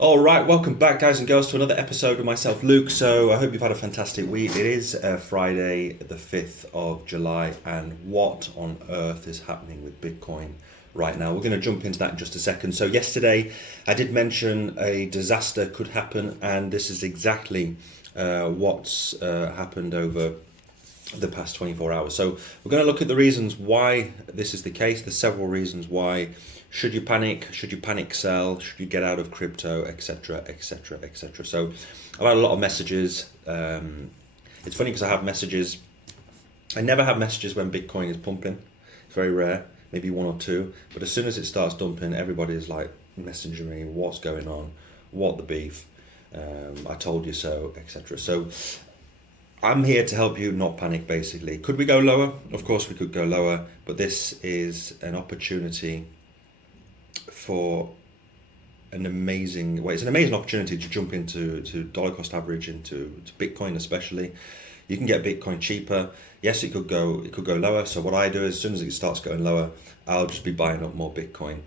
All right, welcome back, guys and girls, to another episode of myself, Luke. So I hope you've had a fantastic week. It is Friday, the 5th of July, and what on earth is happening with Bitcoin right now? We're going to jump into that in just a second. So yesterday, I did mention a disaster could happen, and this is exactly what's happened over the past 24 hours. So we're going to look at the reasons why this is the case. There's several reasons why. Should you panic? Should you panic sell? Should you get out of crypto, etc., etc., etc.? So I've had a lot of messages. It's funny because I have messages. I never have messages when Bitcoin is pumping. It's very rare, maybe one or two. But as soon as it starts dumping, everybody is like messaging me, what's going on? What the beef? I told you so, etc. So I'm here to help you not panic, basically. Could we go lower? Of course we could go lower, but this is an opportunity for an amazing way. It's an amazing opportunity to jump into dollar cost average, into Bitcoin especially. You can get Bitcoin cheaper. Yes, it could go lower. So what I do is, as soon as it starts going lower, I'll just be buying up more Bitcoin.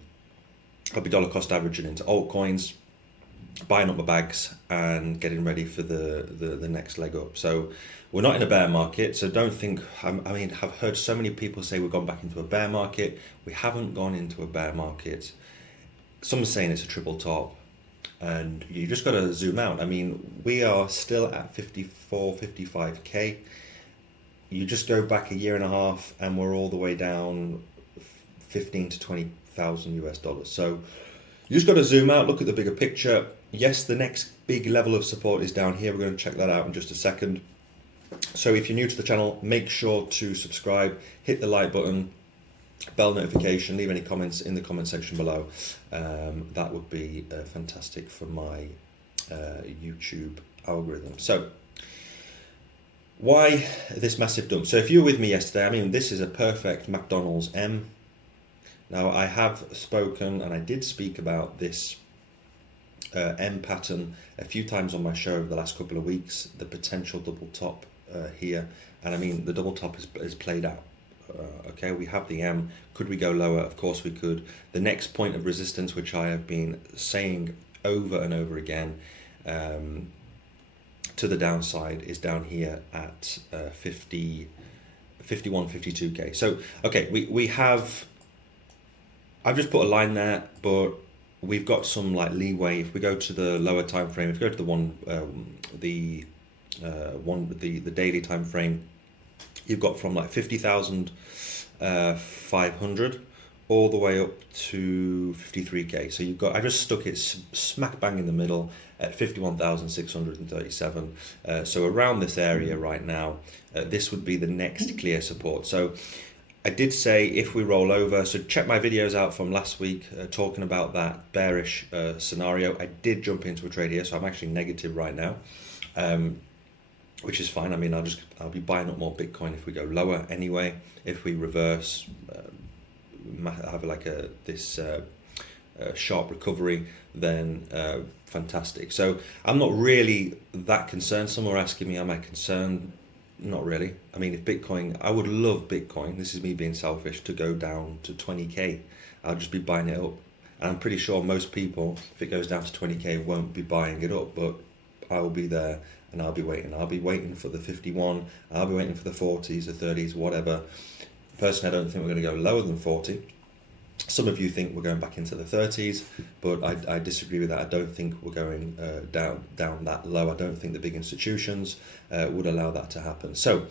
I'll be dollar cost averaging into altcoins, buying up my bags and getting ready for the next leg up. So we're not in a bear market, so don't think, I mean, I've heard so many people say we've gone back into a bear market. We haven't gone into a bear market. Someone's saying it's a triple top, and you just got to zoom out. I mean, we are still at 54, 55k. You just go back a year and a half and we're all the way down 15 to 20,000 US dollars. So you just got to zoom out, look at the bigger picture. Yes, the next big level of support is down here. We're going to check that out in just a second. So if you're new to the channel, make sure to subscribe, hit the like button, bell notification, leave any comments in the comment section below. That would be fantastic for my YouTube algorithm. So why this massive dump? So if you were with me yesterday, I mean, this is a perfect McDonald's M. Now I have spoken, and I did speak about this M pattern a few times on my show over the last couple of weeks, the potential double top here, and I mean the double top is played out. Okay, we have the M. Could we go lower? Of course we could. The next point of resistance, which I have been saying over and over again, to the downside, is down here at 51, 52k. So okay, we have, I've just put a line there, but we've got some like leeway. If we go to the lower time frame, if we go to the daily time frame, you've got from like 50,500 all the way up to 53k. So you've got, I just stuck it smack bang in the middle at 51,637. So around this area right now, this would be the next clear support. So I did say if we roll over, so check my videos out from last week talking about that bearish scenario. I did jump into a trade here, so I'm actually negative right now, which is fine. I mean, I'll be buying up more Bitcoin if we go lower anyway. If we reverse, have like this sharp recovery, then fantastic. So I'm not really that concerned. Some are asking me, am I concerned? Not really. I mean, if Bitcoin, I would love Bitcoin, this is me being selfish, to go down to 20k. I'll just be buying it up. And I'm pretty sure most people, if it goes down to 20k, won't be buying it up, but I will be there and I'll be waiting. I'll be waiting for the 51, I'll be waiting for the 40s, the 30s, whatever. Personally, I don't think we're going to go lower than 40. Some of you think we're going back into the 30s, but I disagree with that. I don't think we're going down that low. I don't think the big institutions would allow that to happen. So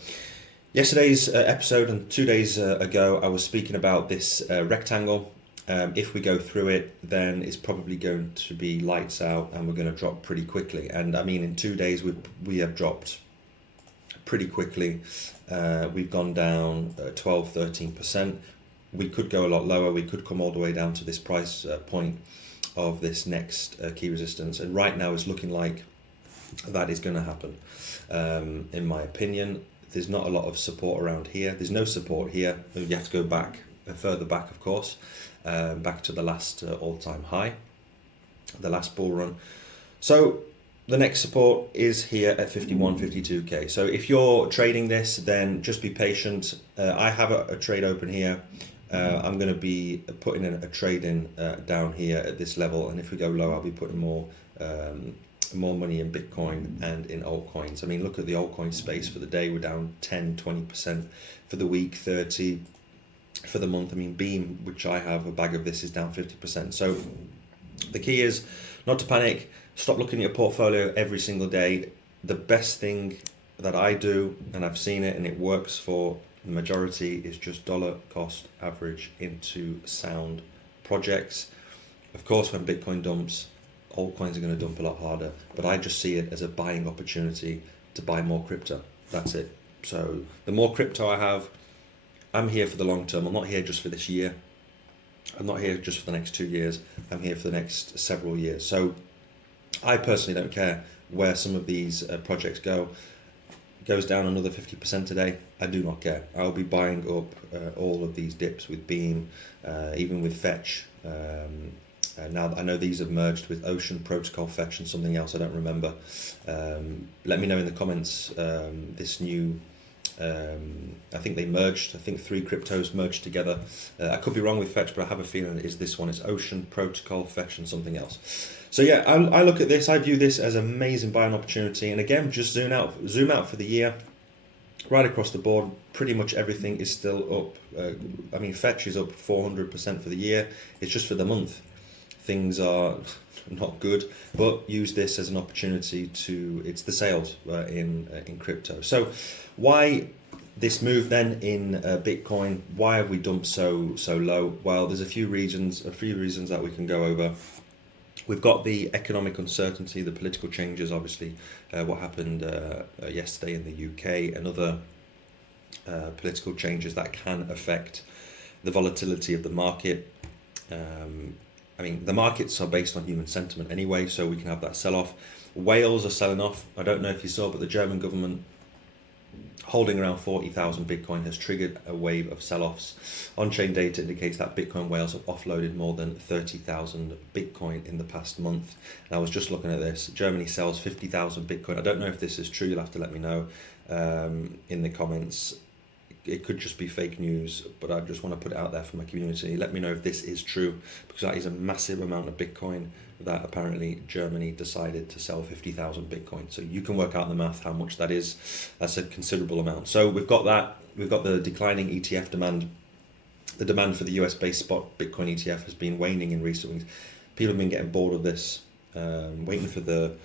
yesterday's episode and 2 days ago, I was speaking about this rectangle. If we go through it, then it's probably going to be lights out and we're going to drop pretty quickly. And I mean, in 2 days, we have dropped pretty quickly. We've gone down 12, 13%. We could go a lot lower. We could come all the way down to this price point of this next key resistance. And right now it's looking like that is going to happen. In my opinion, there's not a lot of support around here. There's no support here. You have to go back, further back, of course, back to the last all-time high, the last bull run. So the next support is here at 51, 52k. So if you're trading this, then just be patient. I have a trade open here. I'm going to be putting in a trade in down here at this level, and if we go low, I'll be putting more more money in Bitcoin and in altcoins. I mean, look at the altcoin space for the day. We're down 10, 20% for the week, 30 for the month. I mean, Beam, which I have a bag of this, is down 50%. So the key is not to panic. Stop looking at your portfolio every single day. The best thing that I do, and I've seen it and it works for the majority, is just dollar cost average into sound projects. Of course, when Bitcoin dumps, altcoins are going to dump a lot harder, but I just see it as a buying opportunity to buy more crypto. That's it. So the more crypto I have, I'm here for the long term. I'm not here just for this year. I'm not here just for the next 2 years. I'm here for the next several years. So I personally don't care where some of these projects go. It goes down another 50% today. I do not care. I'll be buying up all of these dips with Beam, even with Fetch. Now I know these have merged with Ocean, Protocol, Fetch, and something else I don't remember. Let me know in the comments this new. I think they merged. I think 3 cryptos merged together. I could be wrong with Fetch, but I have a feeling it is this one. It's Ocean, Protocol, Fetch, and something else. So yeah, I look at this. I view this as an amazing buying opportunity. And again, just zoom out for the year. Right across the board, pretty much everything is still up. I mean, Fetch is up 400% for the year. It's just for the month. Things are not good, but use this as an opportunity to. It's the sales in crypto. So, why this move then in Bitcoin? Why have we dumped so low? Well, there's a few reasons that we can go over. We've got the economic uncertainty, the political changes, obviously, what happened yesterday in the UK, and other political changes that can affect the volatility of the market. I mean, the markets are based on human sentiment anyway, so we can have that sell-off. Whales are selling off. I don't know if you saw, but the German government, holding around 40,000 Bitcoin, has triggered a wave of sell-offs. On-chain data indicates that Bitcoin whales have offloaded more than 30,000 Bitcoin in the past month. And I was just looking at this. Germany sells 50,000 Bitcoin. I don't know if this is true. You'll have to let me know in the comments. It could just be fake news, but I just want to put it out there for my community. Let me know if this is true, because that is a massive amount of Bitcoin that apparently Germany decided to sell 50,000 Bitcoin. So you can work out the math how much that is. That's a considerable amount. So we've got that. We've got the declining ETF demand. The demand for the US-based spot Bitcoin ETF has been waning in recent weeks. People have been getting bored of this, waiting for the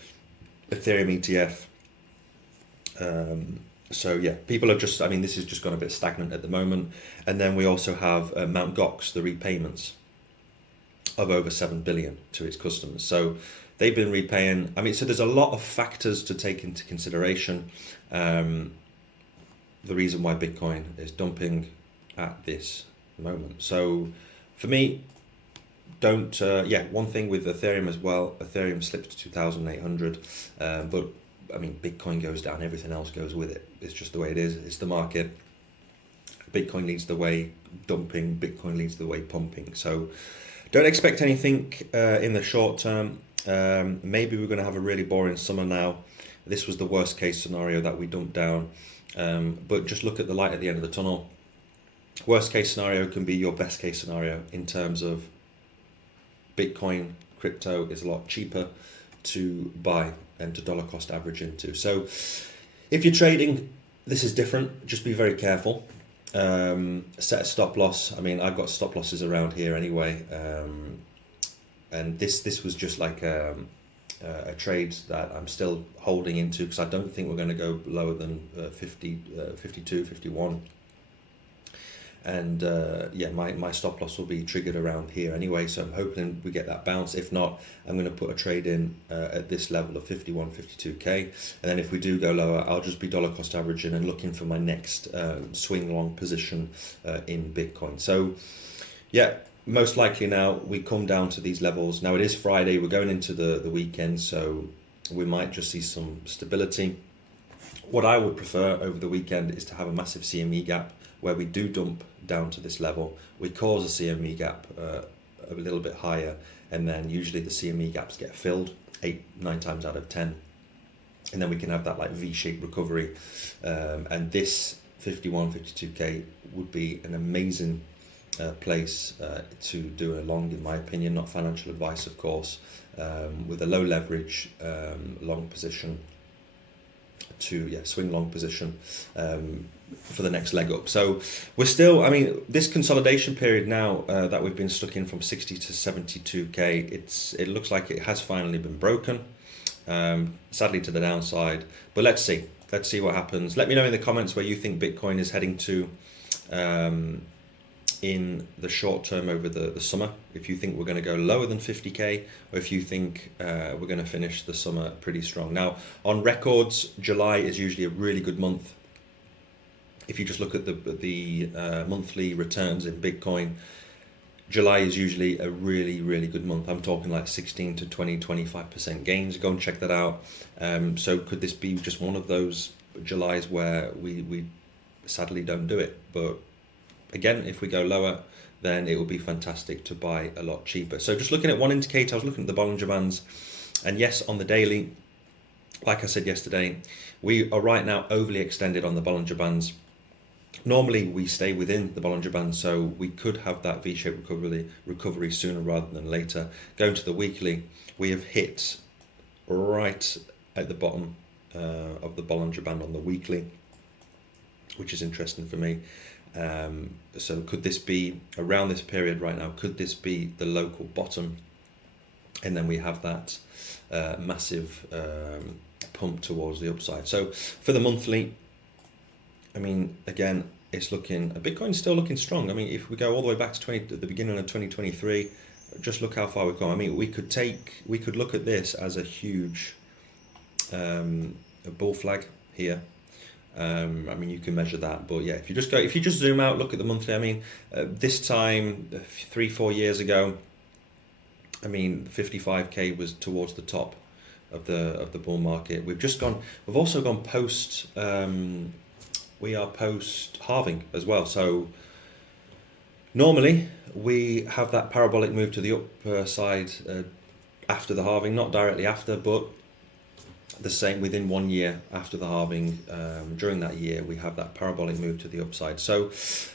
Ethereum ETF. So yeah, people are just, I mean, this has just gone a bit stagnant at the moment. And then we also have Mt. Gox, the repayments of over 7 billion to its customers. So they've been repaying. I mean, so there's a lot of factors to take into consideration. The reason why Bitcoin is dumping at this moment. So for me, don't, one thing with Ethereum as well, Ethereum slipped to 2,800, but I mean, Bitcoin goes down, everything else goes with it. It's just the way it is. It's the market. Bitcoin leads the way dumping. Bitcoin leads the way pumping. So don't expect anything in the short term. Maybe we're going to have a really boring summer now. This was the worst case scenario that we dumped down. But just look at the light at the end of the tunnel. Worst case scenario can be your best case scenario in terms of Bitcoin. Crypto is a lot cheaper to buy and to dollar cost average into. So if you're trading, this is different. Just be very careful. Set a stop loss. I mean, I've got stop losses around here anyway. And this was just like a trade that I'm still holding into, because I don't think we're going to go lower than 50, 52, 51. And my stop loss will be triggered around here anyway, so I'm hoping we get that bounce. If not, I'm going to put a trade in at this level of 51, 52k, and then if we do go lower, I'll just be dollar cost averaging and looking for my next swing long position in Bitcoin. So yeah, most likely now we come down to these levels. Now it is Friday, we're going into the weekend, so we might just see some stability. What I would prefer over the weekend is to have a massive CME gap where we do dump down to this level, we cause a CME gap a little bit higher, and then usually the CME gaps get filled 8-9 times out of 10, and then we can have that like V-shaped recovery, and this 51, 52k would be an amazing place to do a long, in my opinion, not financial advice, of course, with a low leverage long position to swing long position for the next leg up. So we're still, I mean, this consolidation period now that we've been stuck in from 60 to 72k, it looks like it has finally been broken, sadly to the downside, but let's see what happens. Let me know in the comments where you think Bitcoin is heading to in the short term over the summer, if you think we're going to go lower than 50k, or if you think we're going to finish the summer pretty strong. Now, on records, July is usually a really good month. If you just look at the monthly returns in Bitcoin, July is usually a really good month. I'm talking like 16 to 25% gains. Go and check that out. So could this be just one of those Julys where we sadly don't do it? But again, if we go lower, then it will be fantastic to buy a lot cheaper. So just looking at one indicator, I was looking at the Bollinger Bands, and yes, on the daily, like I said yesterday, we are right now overly extended on the Bollinger Bands. Normally we stay within the Bollinger Band, so we could have that V-shaped recovery sooner rather than later. Going to the weekly, we have hit right at the bottom of the Bollinger Band on the weekly, which is interesting for me. So could this be around this period right now? Could this be the local bottom? And then we have that massive pump towards the upside. So for the monthly, I mean, again, it's looking, Bitcoin's still looking strong. I mean, if we go all the way back to the beginning of 2023, just look how far we've gone. I mean, we could look at this as a huge a bull flag here. I mean, you can measure that, but yeah, if you just zoom out, look at the monthly. I mean, this time 3-4 years ago, I mean, 55k was towards the top of the bull market. We've also gone post. We are post halving as well. So normally we have that parabolic move to the upside after the halving, not directly after, but the same within 1 year after the halving. During that year, we have that parabolic move to the upside. So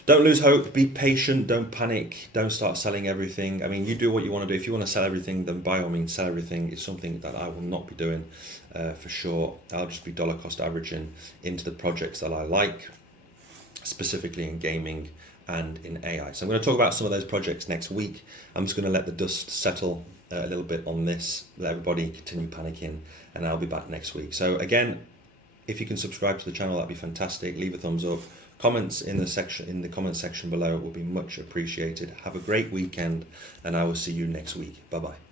don't lose hope, be patient, don't panic, don't start selling everything. I mean, you do what you want to do. If you want to sell everything, then by all means sell everything. It's something that I will not be doing for sure. I'll just be dollar cost averaging into the projects that I like, specifically in gaming and in AI. So I'm going to talk about some of those projects next week. I'm just going to let the dust settle a little bit on this, let everybody continue panicking, and I'll be back next week. So again, if you can subscribe to the channel, that'd be fantastic. Leave a thumbs up. Comments in the comment section below will be much appreciated. Have a great weekend, and I will see you next week. Bye bye.